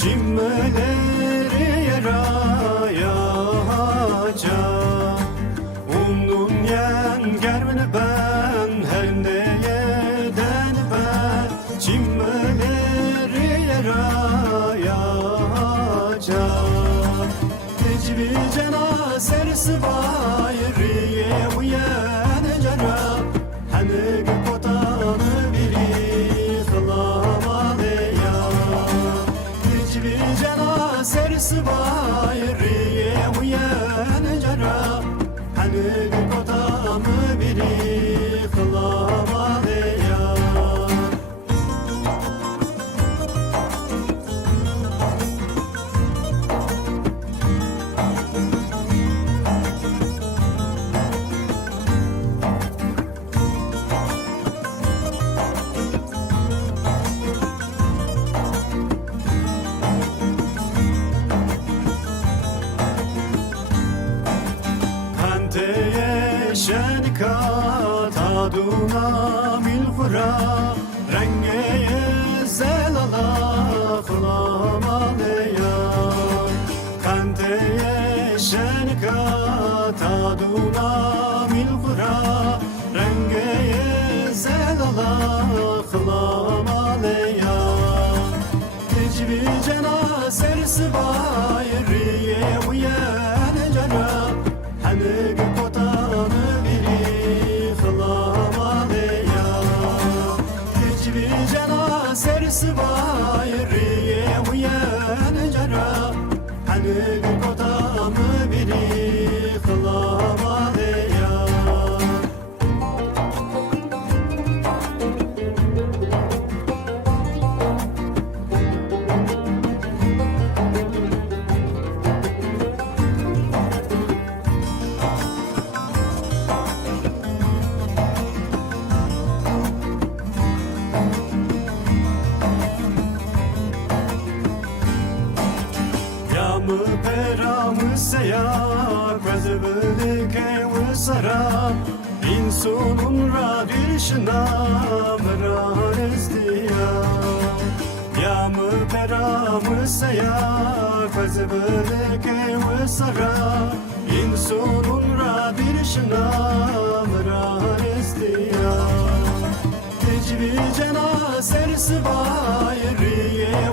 Cimmeleri yaraya haca Umdum yen germini ben her neyeden ben Cimmeleri yaraya haca Tecvi cenaserisi bayriye uyen cara Hanık kotanı biri kılamalıya Tecvi cenaserisi bayriye uyen cara Hanık kotanı biri kılamalıya Kanteye şenika taduna milhura Rengeye zelala kılamalıya Kanteye şenika taduna milhura Rengeye zelala kılamalıya Tecvi cenaserisi bayriye uyen cara Hanık kotanı biri kılamalıya Tecvi cenaserisi bayriye uyen cara Hanık kotanı biri kılamalıya Yamı peramı seyak Vezbülike vısara İnsunun radişina Meran izdiya Yamı peramı seyak Vezbülike vısara İnsunun radişina Meran izdiya Tecvi cenaserisi bayriye